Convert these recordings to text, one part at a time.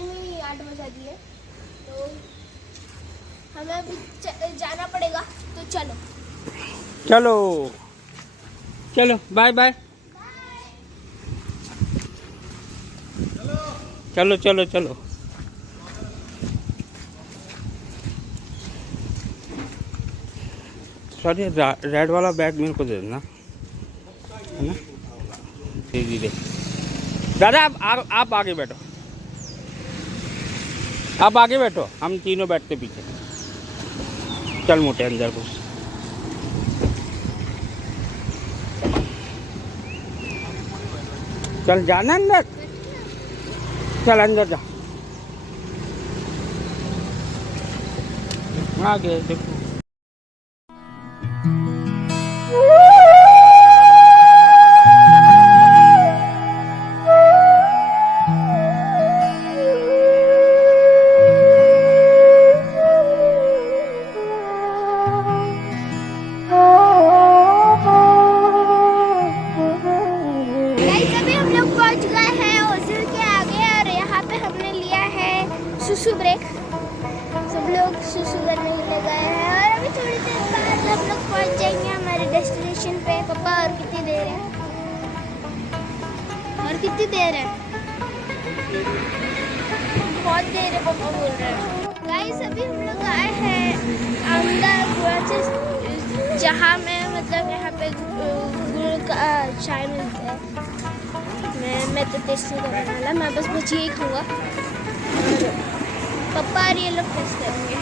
अभी भी 8 बजा दिए, तो हमें अभी जाना पड़ेगा। तो चलो चलो चलो, बाय बाय। चलो चलो चलो। सॉरी, रेड वाला बैग मेरे को दे देना, है ना? धीरे धीरे। दादा आप आगे बैठो, आप आगे बैठो, हम तीनों बैठते पीछे। चल मोटे अंदर घुस। चल जाना अंदर, चल अंदर जा। आगे देखो। सुसु ब्रेक। सब लोग सुसु करने के लिए गए हैं और अभी थोड़ी देर बाद हम लोग पहुंच जाएंगे हमारे डेस्टिनेशन पे। पापा और कितनी देर है? और कितनी देर है? बहुत देर है, पापा बोल रहे हैं। गाइस अभी हम लोग आए हैं अंदर, जहाँ में मतलब यहाँ पे गुड़ का चाय मिलता है। मैं तो टेस्ट नहीं करने वाला, मैं बस भजिया ही खाऊंगा। पापा और ये लोग टेस्ट करेंगे।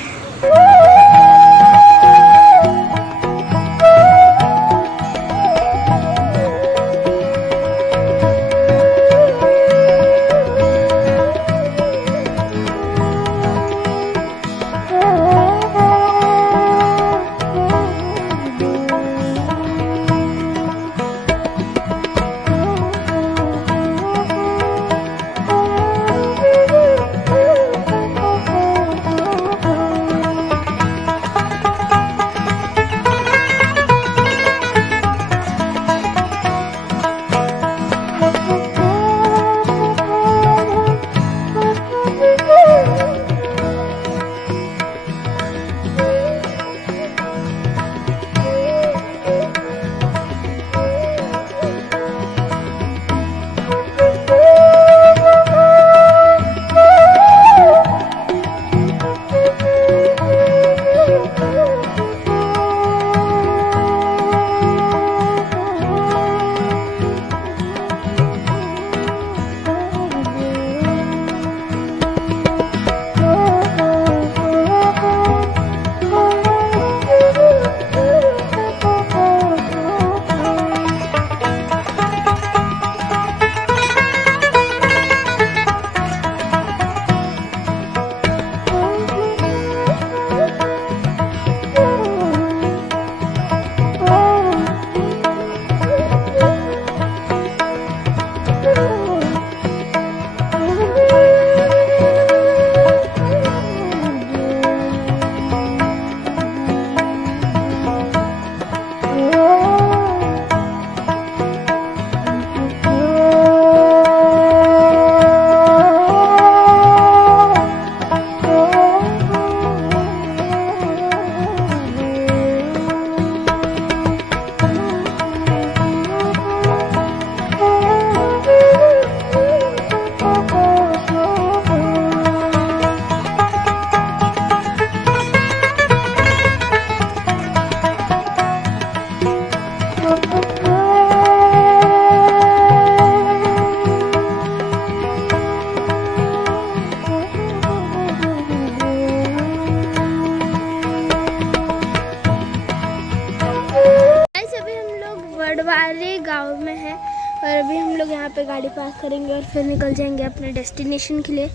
वाले गांव में है और अभी हम लोग यहाँ पे गाड़ी पार्क करेंगे और फिर निकल जाएंगे अपने डेस्टिनेशन के लिए।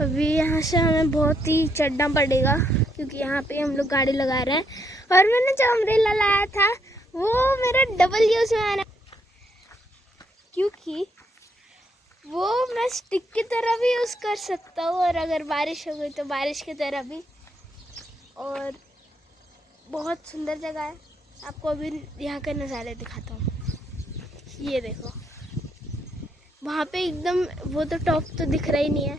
अभी यहाँ से हमें बहुत ही चढ़ना पड़ेगा क्योंकि यहाँ पे हम लोग गाड़ी लगा रहे हैं। और मैंने जो अम्ब्रेला लाया था वो मेरा डबल यूज में आना, क्योंकि वो मैं स्टिक की तरह भी यूज़ कर सकता हूँ और अगर बारिश हो गई तो बारिश की तरह भी। और बहुत सुंदर जगह है, आपको अभी यहाँ के नज़ारे दिखाता हूँ। ये देखो वहाँ पे एकदम, वो तो टॉप तो दिख रहा ही नहीं है,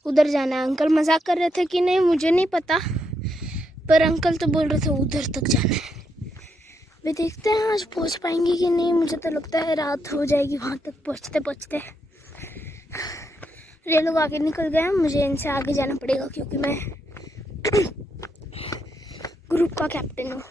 उधर जाना है। अंकल मजाक कर रहे थे कि नहीं मुझे नहीं पता, पर अंकल तो बोल रहे थे उधर तक जाना है। भी देखते हैं आज पहुंच पाएंगे कि नहीं। मुझे तो लगता है रात हो जाएगी वहाँ तक पहुँचते पहुँचते। ये लोग आगे निकल गए हैं, मुझे इनसे आगे जाना पड़ेगा क्योंकि मैं ग्रुप का कैप्टन हूँ।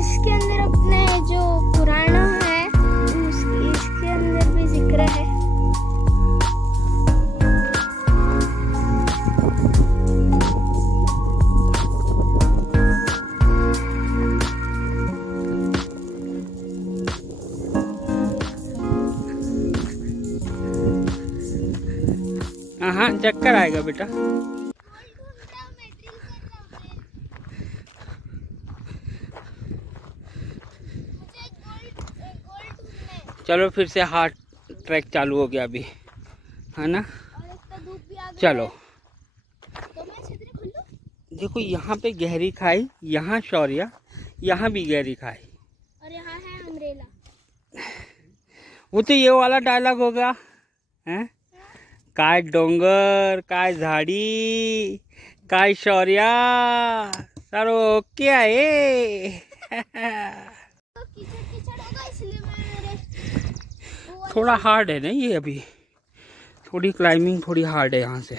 इसके अंदर अपने जो पुराना है इसके अंदर भी जिक्र है। हाँ चक्कर आएगा बेटा। चलो फिर से हार्ड ट्रैक चालू हो गया अभी, है ना। चलो देखो यहाँ पे गहरी खाई, यहाँ शौर्या, यहाँ भी गहरी खाई, और यहाँ है अमरेला। वो तो ये वाला डायलॉग होगा, हैं? काय डोंगर, काय झाडी, काय शौर्या, सारो ओके आहे। थोड़ा हार्ड है ना ये, अभी थोड़ी क्लाइंबिंग थोड़ी हार्ड है यहाँ से।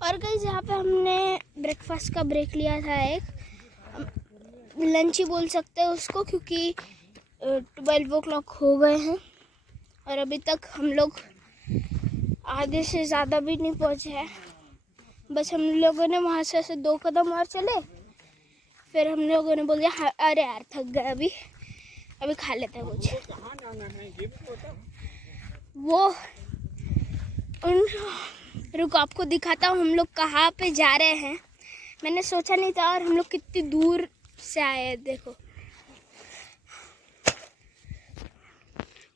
और गाइस यहाँ पे हमने ब्रेकफास्ट का ब्रेक लिया था, एक लंच ही बोल सकते हैं उसको, क्योंकि 12 o'clock हो गए हैं और अभी तक हम लोग आधे से ज़्यादा भी नहीं पहुँचे हैं। बस हम लोगों ने वहाँ से ऐसे 2 कदम और चले, फिर हम लोगों ने बोल दिया हाँ अरे यार थक गए, अभी खा लेते हैं कुछ। वो रुको आपको दिखाता हूँ हम लोग कहाँ पे जा रहे हैं। मैंने सोचा नहीं था और हम लोग कितनी दूर से आए हैं। देखो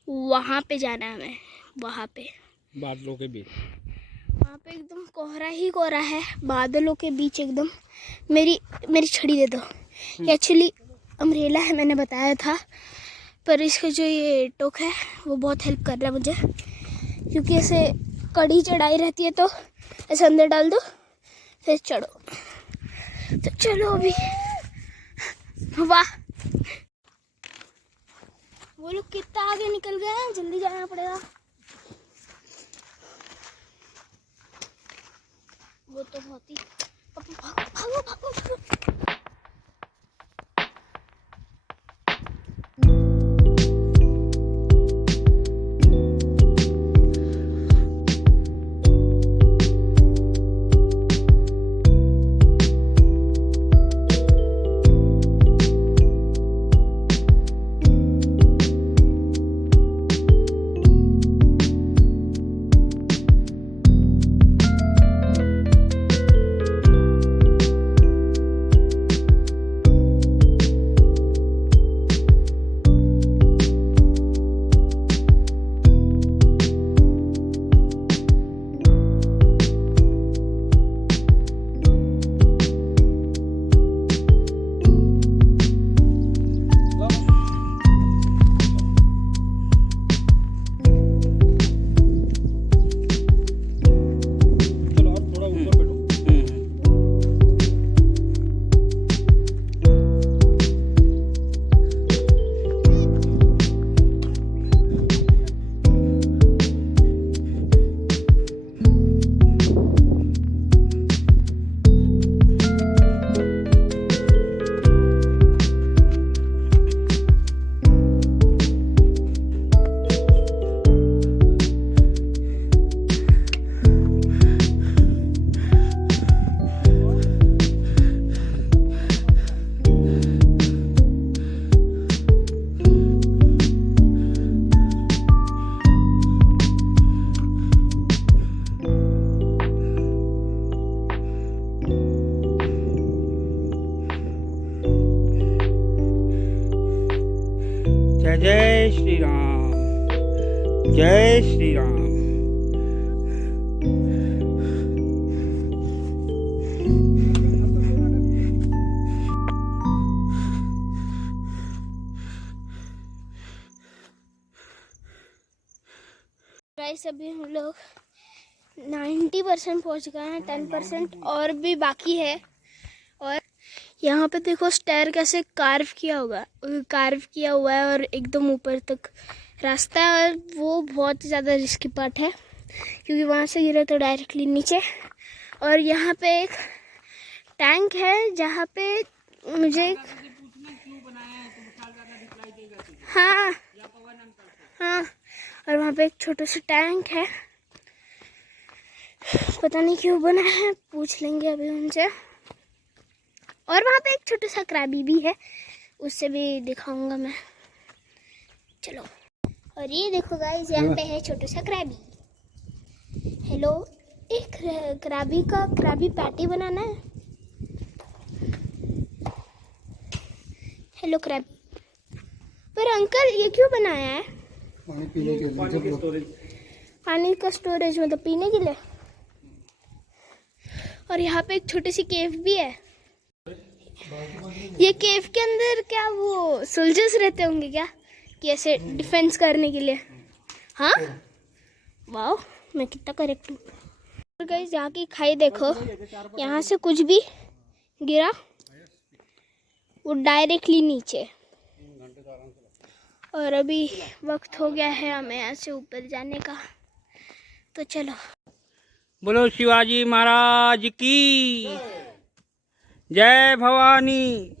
वहाँ पे जाना है हमें, वहाँ पे बादलों के बीच, वहाँ पे एकदम कोहरा ही कोहरा है, बादलों के बीच एकदम। मेरी छड़ी दे दो। ये एक्चुअली अमरेला है, मैंने बताया था, पर इसका जो ये टोक है वो बहुत हेल्प कर रहा है मुझे, क्योंकि ऐसे कड़ी चढ़ाई रहती है तो ऐसे अंदर डाल दो फिर चढ़ो। तो चलो अभी, वाह वो लोग कितना आगे निकल गए हैं, जल्दी जाना पड़ेगा। वो तो बहुत ही भागो भागो भागो। जय जय श्री राम, जय श्री राम। गाइस अभी हम लोग 90% पहुंच गए हैं, 10% और भी बाकी है। और यहाँ पे देखो स्टेयर कैसे कार्व किया हुआ है और एकदम ऊपर तक रास्ता है। और वो बहुत ज़्यादा रिस्की पार्ट है क्योंकि वहाँ से गिरे तो डायरेक्टली नीचे। और यहाँ पे एक टैंक है जहाँ पे मुझे हाँ हाँ, और वहाँ पे एक छोटा सा टैंक है, पता नहीं क्यों बना है, पूछ लेंगे अभी उनसे। और वहाँ पे एक छोटा सा क्रैबी भी है, उससे भी दिखाऊंगा मैं। चलो, और ये देखो गाइस, यहाँ पे है छोटा सा क्रैबी। हेलो, एक क्रैबी का क्रैबी पैटी बनाना है। Hello Krabby. पर अंकल ये क्यों बनाया है? पानी पीने के लिए, पानी का स्टोरेज मतलब पीने के लिए। और यहाँ पे एक छोटी सी केव भी है। ये केव के अंदर क्या वो सोल्जर्स रहते होंगे क्या, कि ऐसे डिफेंस करने के लिए? हाँ, वाह, मैं कितना करेक्ट हूँ। और गाइस यहाँ की खाई देखो, यहाँ से कुछ भी गिरा वो डायरेक्टली नीचे। और अभी वक्त हो गया है हमें यहाँ से ऊपर जाने का, तो चलो। बोलो शिवाजी महाराज की जय भवानी,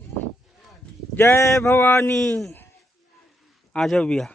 जय भवानी। आ जाओ भैया।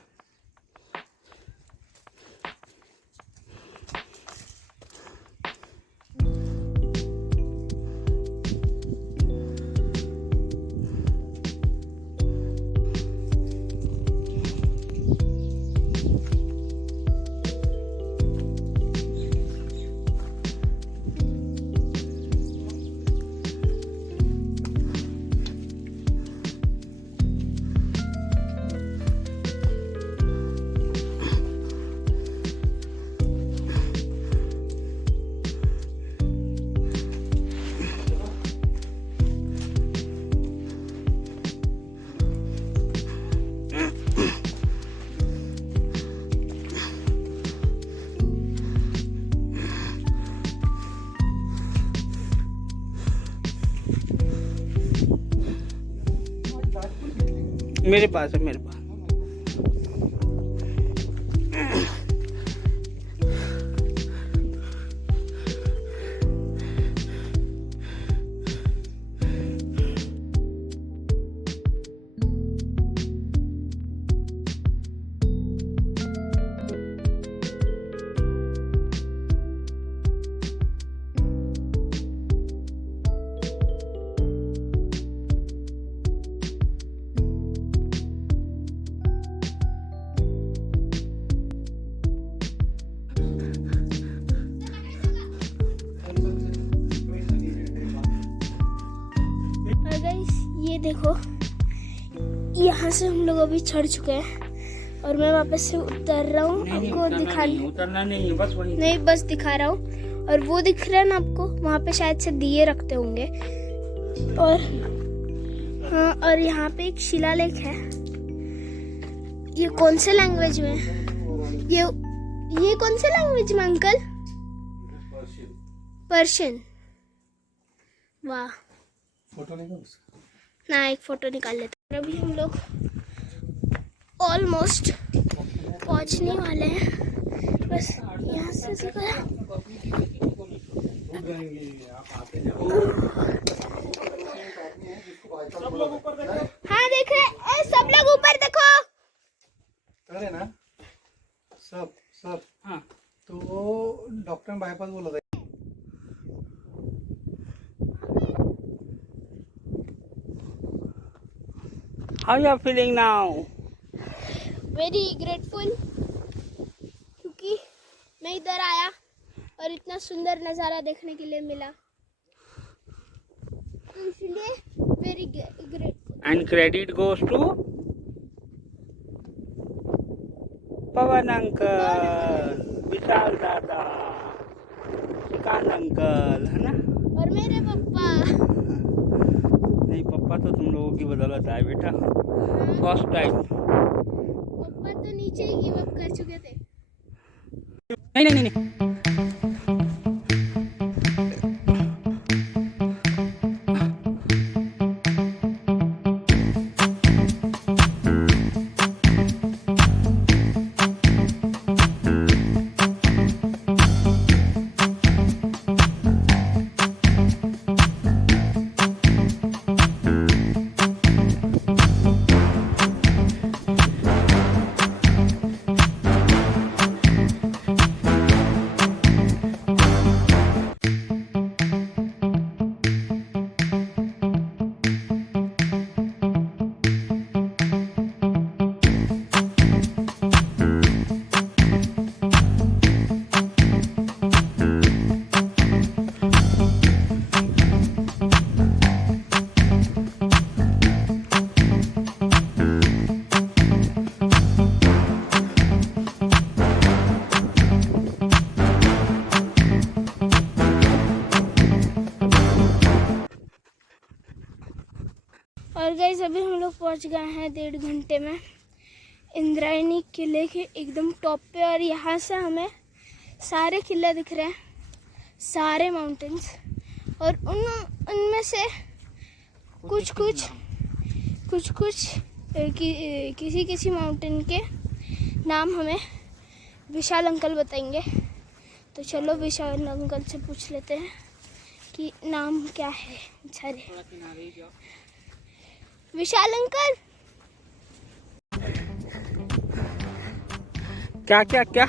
मेरे पास है, मेरे पास। देखो, यहाँ से हम लोग अभी चढ़ चुके हैं और मैं वापस से उतर रहा हूँ आपको दिखाने। उतरना नहीं है, बस वही नहीं, बस दिखा रहा हूँ। और वो दिख रहा है ना आपको, वहाँ पे शायद से दिए रखते होंगे। और हाँ, और यहाँ पे एक शिलालेख है। ये कौन से लैंग्वेज में? ये कौन से लैंग्वेज में अंकल? पर्शियन। वाह, फोटो लेंगे उसका। ना एक फोटो निकाल लेते हैं। अभी हम लोग ऑलमोस्ट पहुंचने वाले हैं। बस यहाँ से हाँ, देख रहे हैं सब लोग ऊपर देखो। अरे ना सब हाँ। तो डॉक्टर बायपास बोला था। How you are feeling now? Very grateful, क्योंकि मैं इधर आया और इतना सुंदर नज़ारा देखने के लिए मिला, तो इसलिए very grateful. And credit goes to Pawan uncle, Vishal दादा, श्रीकांत अंकल, है ना? और मेरे पापा। नहीं, पापा तो तुम लोगों की बदौलत आए बेटा, फर्स्ट टाइम। पापा तो नीचे ही गिव अप कर चुके थे। नहीं। और गाइस, अभी हम लोग पहुंच गए हैं 1.5 घंटे में इंद्रायणी किले के एकदम टॉप पे। और यहाँ से हमें सारे किले दिख रहे हैं, सारे माउंटेन्स। और उनमें से कुछ किसी माउंटेन के नाम हमें विशाल अंकल बताएंगे। तो चलो विशाल अंकल से पूछ लेते हैं कि नाम क्या है सारे। विशाल अंकल, क्या?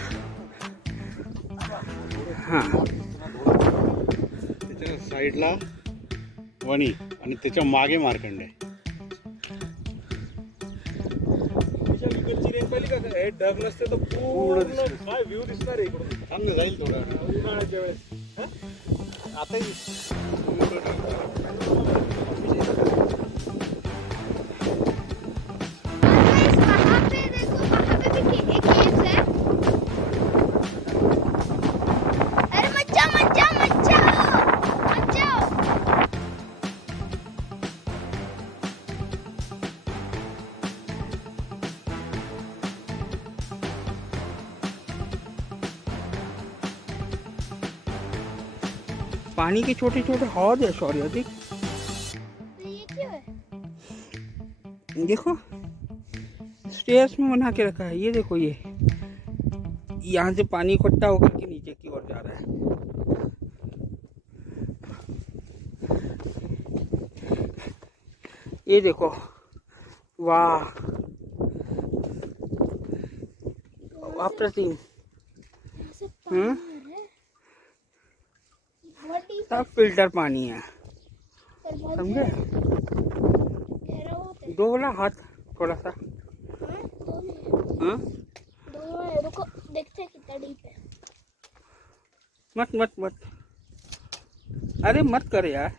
हाँ, त्याच्या साईडला वणी आणि त्याच्या मागे मार्कंड आहे. ढग नसते तर पूर्ण काय व्ह्यू दिसणार आहे इकडून. थांब ना, जाईल थोडा उन्हाळ्याच्या वेळेस. आता पानी के छोटे छोटे हौद है। सॉरी अधिक, ये क्यों है? देखो स्टेयर्स में बना के रखा है। ये देखो, ये यहाँ से पानी इकट्ठा होकर के नीचे की ओर जा रहा है। ये देखो, वाह, अप्रतिम। सब फिल्टर पानी है, समझे? दो वाला हाथ थोड़ा सा। हाँ, रुको, देखते हैं कितना डीप है। मत अरे मत कर यार।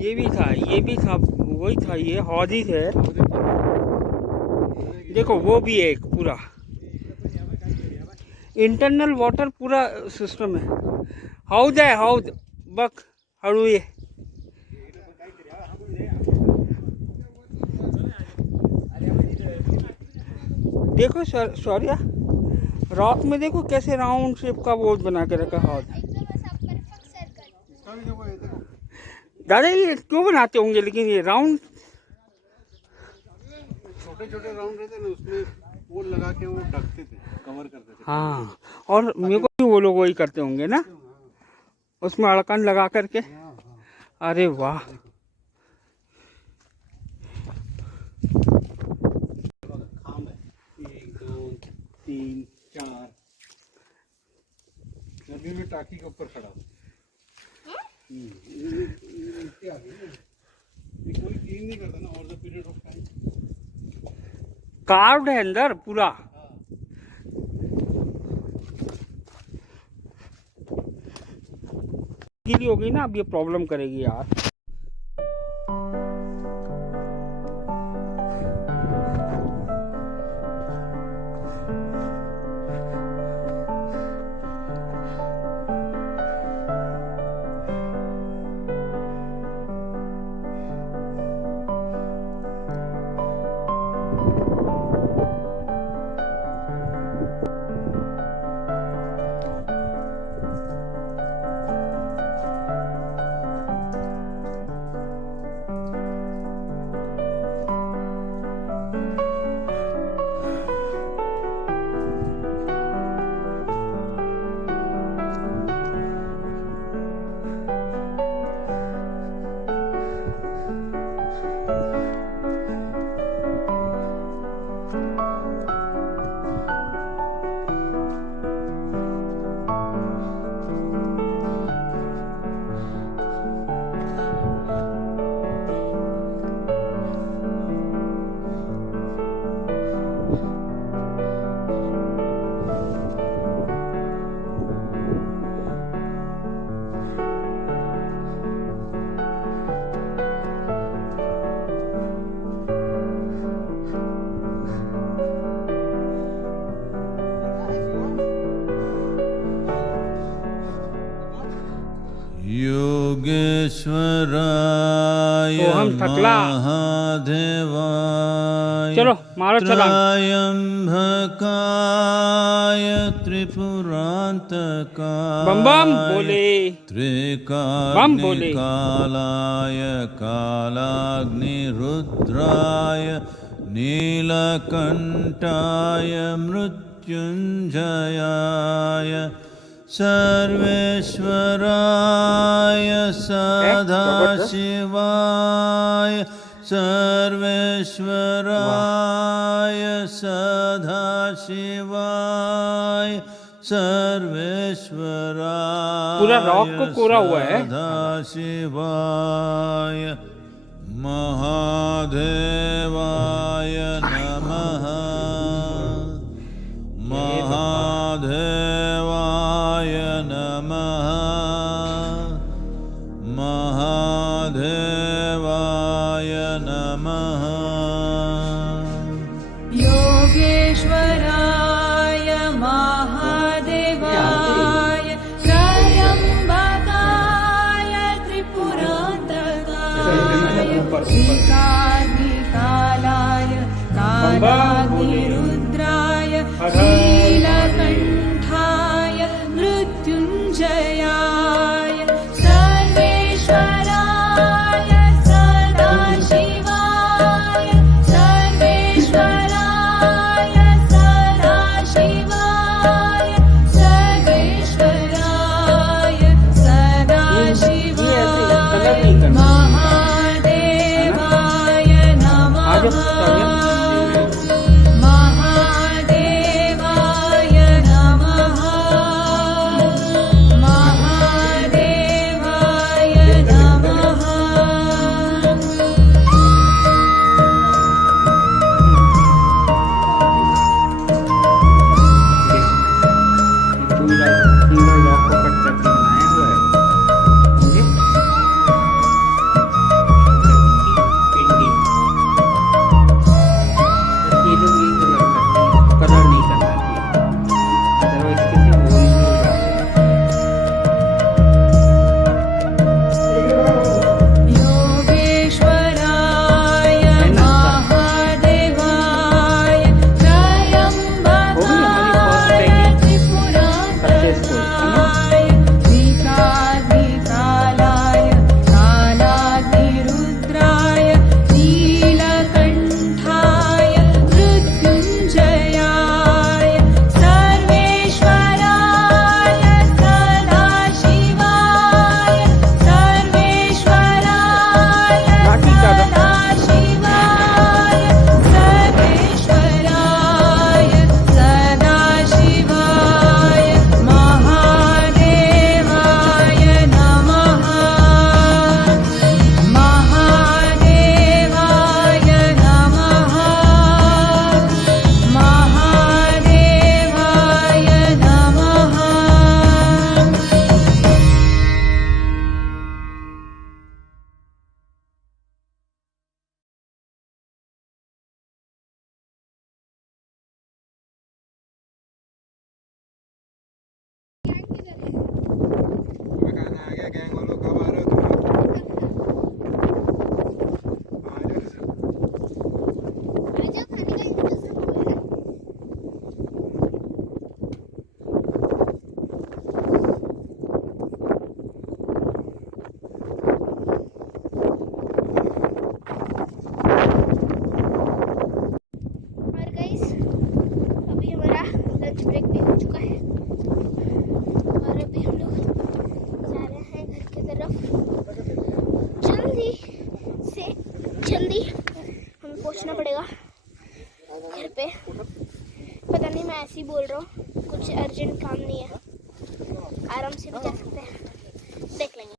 ये भी था, ये भी था, वही था, ये हौदी थे। देखो वो भी है एक पूरा इंटरनल वाटर पूरा सिस्टम है। हौद है, हौद बक हड़ू ये। देखो सॉरी रॉक में देखो कैसे राउंड शेप का वो बना के रखा हौद। दादा ये क्यों बनाते होंगे लेकिन ये राउंड? छोटे छोटे राउंड रहते ना, उसमें वो लगा के वो ढकते थे, कवर करते थे। हाँ, और मेरे को भी वो लोग वही करते होंगे ना, उसमें अड़कन लगा करके। अरे वाह, खाम है 1 2 3 4। अभी मैं टाकी के ऊपर खड़ा हूँ। कोई क्लीन नहीं करता ना, और the period of time carved है अंदर पूरा। गीली हो गई ना, अब ये प्रॉब्लम करेगी यार। योगेश्वराय हम थकला। महादेवाय चलो मारो छलांग। त्रयंबकाय त्रिपुरांतकाय बम बम बोले, बम बोले। त्रिकालाय कालाग्निरुद्राय नीलकंठाय मृत्युंजयाय सर्वेश्वराय सदाशिवाय सर्वेश्वराय सदाशिवाय सर्वेश्वराय पूरा रॉक को कोरा हुआ है। सदाशिवाय महादेवाय नमः महादेवाय नमः महादेवाय नमः योगेश्वराय महादेवाय त्रयंबकाय त्रिपुरांतकाय श्रीकालाय कालाग्निरुद्राय नीलकंठाय मृत्युंजयाय सर्वेश्वराय सदाशिवाय सर्वेश्वराय सदाशिवाय सर्वेश्वराय सदाशिवाय महादेवाय नमः जल्दी हमें पहुंचना पड़ेगा घर पे। पता नहीं, मैं ऐसे ही बोल रहा हूँ, कुछ अर्जेंट काम नहीं है, आराम से भी जा सकते हैं, देख लेंगे।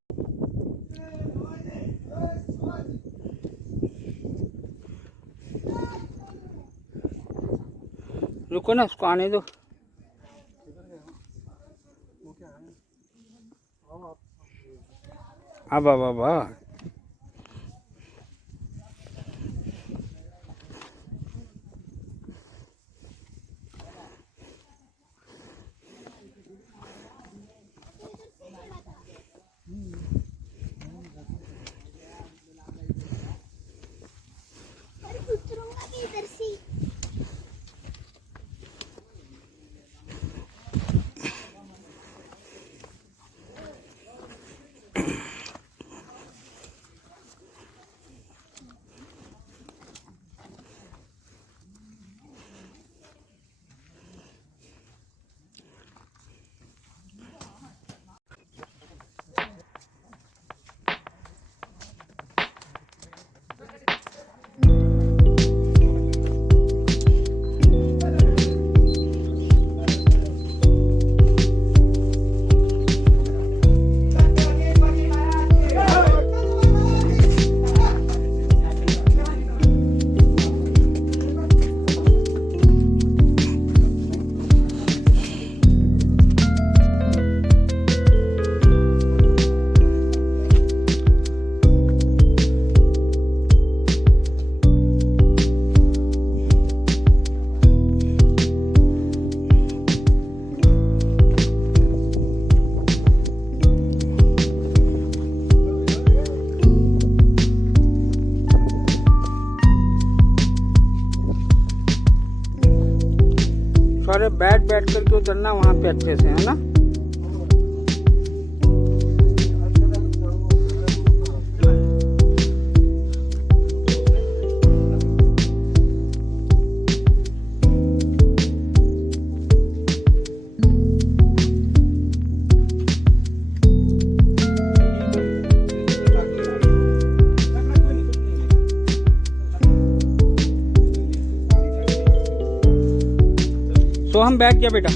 रुको ना, उसको आने दो। अब सारे बैठ करके उतरना वहाँ पे अच्छे से, है ना। तो हम बैठ गया बेटा।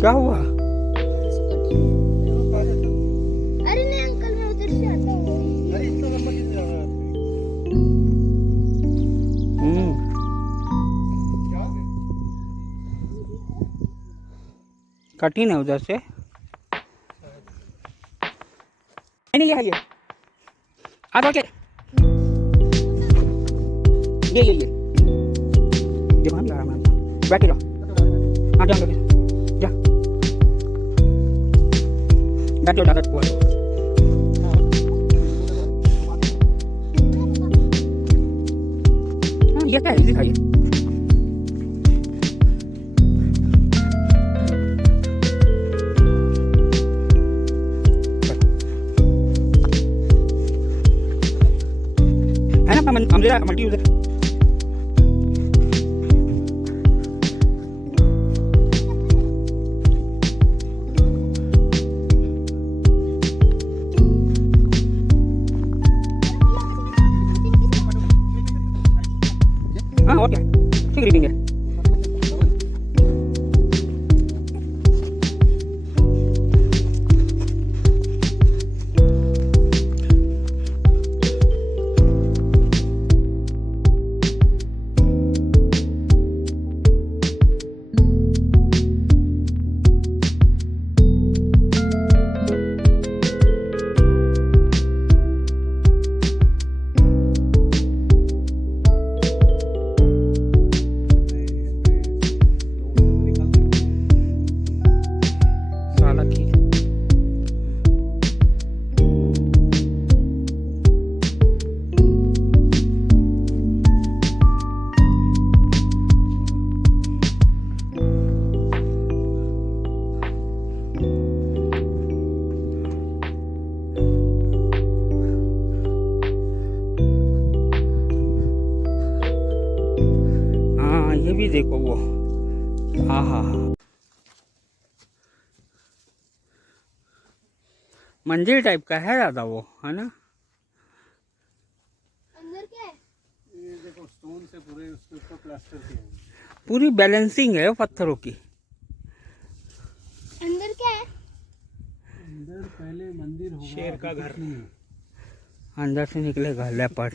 क्या हुआ? अरे नहीं अंकल, मैं उधर से आता हूँ। अरे इतना लंबा किस जा रहा है? क्या हो गया? कठिन है उधर से। नहीं ये आ जाओ, ये वहाँ जा रहा है, बैठ जाओ। हाँ जा बैठ जाओ, ज़्यादा हुआ। हाँ ये क्या है, इसे खाइए। है ना अमरेरा मल्टी यूजर। हाँ और क्या, ठीक रीडिंग है। भी देखो वो, हाँ हाँ हाँ, मंदिर टाइप का है दादा वो, है ना। अंदर क्या है? ये देखो स्टोन से पूरे उसके ऊपर प्लास्टर किया है। पूरी बैलेंसिंग है वो पत्थरों की। अंदर क्या है? अंदर पहले मंदिर होगा, शेर का घर। नहीं है। अंदर से निकलेगा लेपर्ड।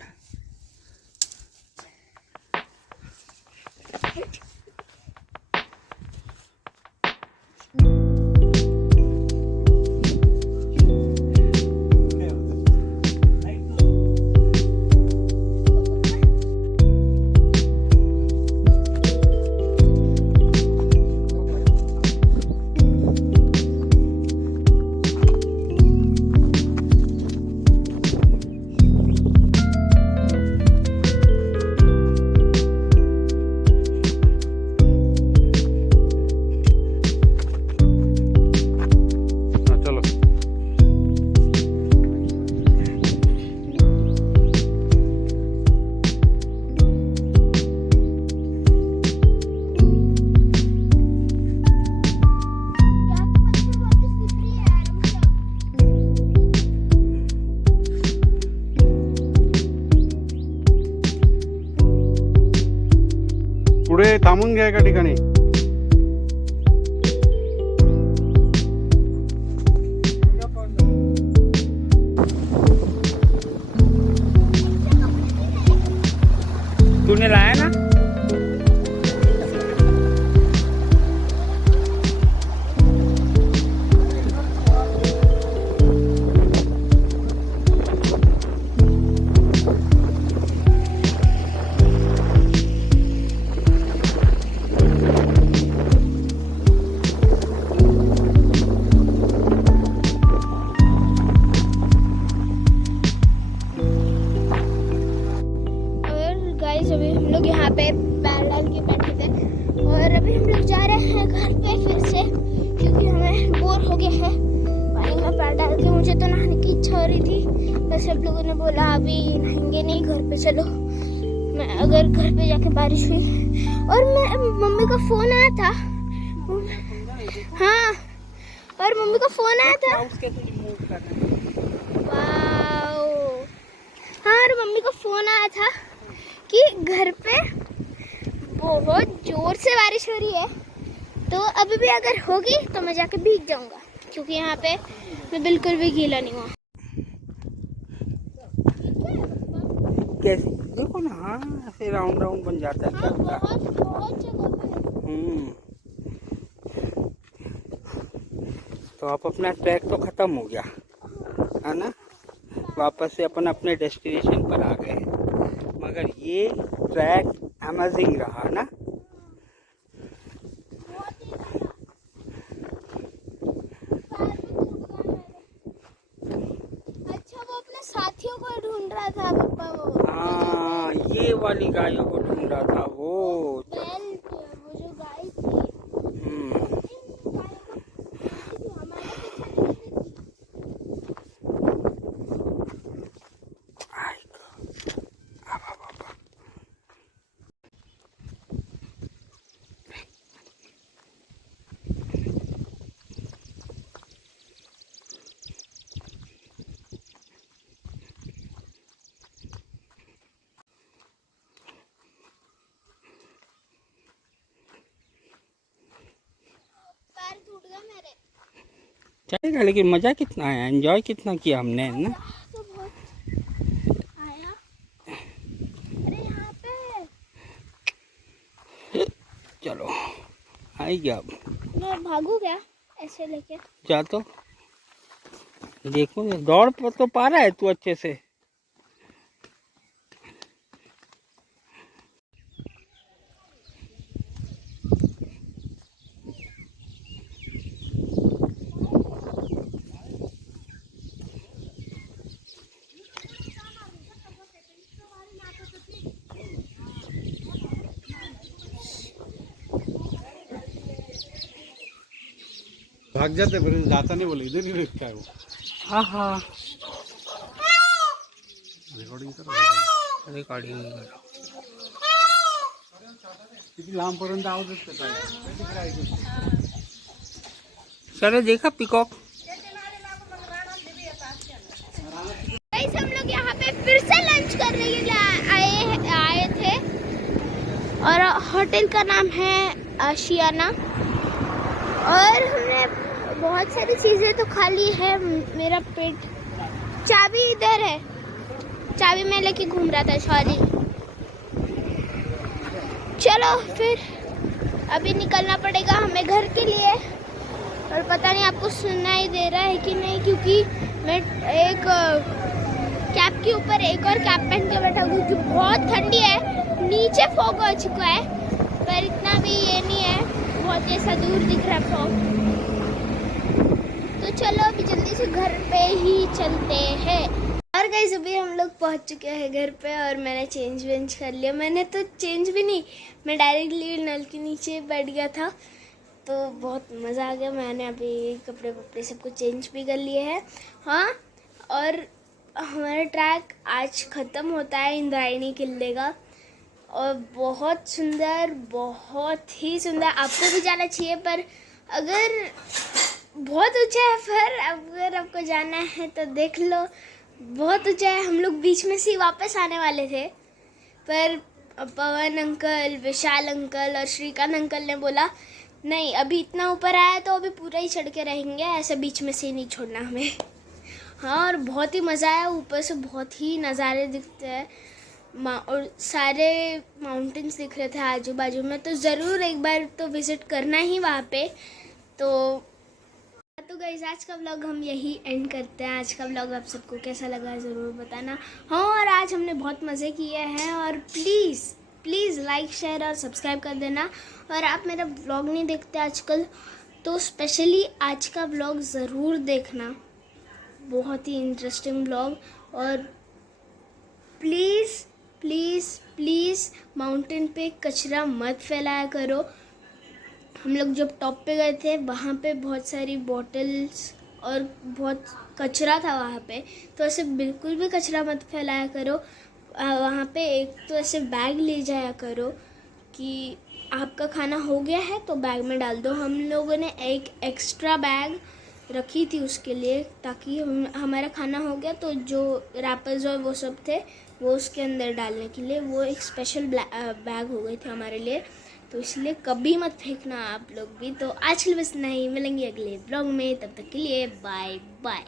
चलो पुढे थांबून घ्या एका ठिकाणी. तूने लाया ना। अभी हम लोग यहाँ पे पैर डाल के बैठे थे और अभी हम लोग जा रहे हैं घर पे फिर से, क्योंकि हमें बोर हो गया है पानी में पैर डाल के। मुझे तो नहाने की इच्छा हो रही थी, पर सब लोगों ने बोला अभी नहाएंगे नहीं, घर पे चलो। मैं अगर घर पे जाके बारिश हुई और मैं मम्मी का फ़ोन आया था, हाँ, और मम्मी का फ़ोन आया था, वाओ, हाँ, और मम्मी का फ़ोन आया था कि घर पे बहुत जोर से बारिश हो रही है, तो अभी भी अगर होगी तो मैं जाके भीग जाऊंगा, क्योंकि यहाँ पे मैं बिल्कुल भी गीला नहीं हुआ। कैसे देखो ना, हाँ ऐसे राउंड राउंड बन जाता है। हाँ, बहुत जगह पे। तो आप अपना ट्रैक तो खत्म हो गया है ना, वापस से अपन अपने डेस्टिनेशन पर आ गए, मगर ये ट्रैक अमेजिंग रहा ना। अच्छा, वो अपने साथियों को ढूंढ रहा था पापा, वो हाँ, ये वाली गायों को ढूंढ रहा था वो। बैल थे, वो जो गाय थी, हम्म, पैर टूट गए मेरे। चलेगा, लेकिन मजा कितना आया, एंजॉय कितना किया हमने ना। तो बहुत आया। अरे यहाँ पे चलो आई गया, अब मैं भागू क्या ऐसे लेके? जा तो देखो, दौड़ तो पा रहा है तू अच्छे से। भाग जाते फिर जाता नहीं, बोले इधर ही रुकता है वो. हाँ हाँ, रिकॉर्डिंग कर रिकॉर्डिंग करो। किती लांबपर्यंत आवाजच त्याचा आहे. तिकडे ऐकू. सर देखा पिकॉक? गाइस हम लोग यहाँ पे फिर से लंच करने के लिए आए थे और होटल का नाम है आशियाना। और हमने बहुत सारी चीज़ें तो खा ली है। मेरा पेट, चाबी इधर है, चाबी मैं लेके घूम रहा था, सॉरी। चलो फिर अभी निकलना पड़ेगा हमें घर के लिए। और पता नहीं आपको सुनाई दे रहा है कि नहीं, क्योंकि मैं एक कैप के ऊपर एक और कैप पहन के बैठा हूँ क्योंकि बहुत ठंडी है। नीचे फॉग हो चुका है पर इतना भी ये नहीं है, बहुत ऐसा दूर दिख रहा है फॉग। तो चलो अभी जल्दी से घर पे ही चलते हैं। और गाइस अभी हम लोग पहुंच चुके हैं घर पे और मैंने चेंज वेंज कर लिया। मैंने तो चेंज भी नहीं, मैं डायरेक्टली नल के नीचे बैठ गया था तो बहुत मज़ा आ गया। मैंने अभी कपड़े वपड़े सब कुछ चेंज भी कर लिए हैं। हाँ, और हमारा ट्रैक आज ख़त्म होता है इंद्रायणी किले का और बहुत सुंदर, बहुत ही सुंदर। आपको भी जाना चाहिए, पर अगर बहुत ऊंचा है, पर अगर आपको जाना है तो देख लो, बहुत ऊंचा है। हम लोग बीच में से ही वापस आने वाले थे पर पवन अंकल, विशाल अंकल और श्रीकांत अंकल ने बोला नहीं, अभी इतना ऊपर आया तो अभी पूरा ही चढ़ के रहेंगे, ऐसे बीच में से नहीं छोड़ना हमें। हाँ, और बहुत ही मज़ा आया। ऊपर से बहुत ही नज़ारे दिखते हैं और सारे माउंटेन्स दिख रहे थे आजू बाजू में, तो ज़रूर एक बार तो विज़िट करना ही वहाँ पे। तो गाइस आज का व्लॉग हम यही एंड करते हैं। आज का व्लॉग आप सबको कैसा लगा ज़रूर बताना। हाँ, और आज हमने बहुत मज़े किए हैं और प्लीज़ लाइक, शेयर और सब्सक्राइब कर देना। और आप मेरा व्लॉग नहीं देखते आजकल तो स्पेशली आज का व्लॉग ज़रूर देखना, बहुत ही इंटरेस्टिंग व्लॉग। और प्लीज़ माउंटेन पे कचरा मत फैलाया करो। हम लोग जब टॉप पे गए थे वहाँ पे बहुत सारी बॉटल्स और बहुत कचरा था वहाँ पे, तो ऐसे बिल्कुल भी कचरा मत फैलाया करो। वहाँ पे एक तो ऐसे बैग ले जाया करो कि आपका खाना हो गया है तो बैग में डाल दो। हम लोगों ने एक एक्स्ट्रा बैग रखी थी उसके लिए, ताकि हमारा खाना हो गया तो जो रैपर्स और वो सब थे वो उसके अंदर डालने के लिए, वो एक स्पेशल बैग हो गए थे हमारे लिए। तो इसलिए कभी मत फेंकना आप लोग भी। तो आज के लिए बस नहीं, मिलेंगे अगले ब्लॉग में, तब तक के लिए बाय बाय।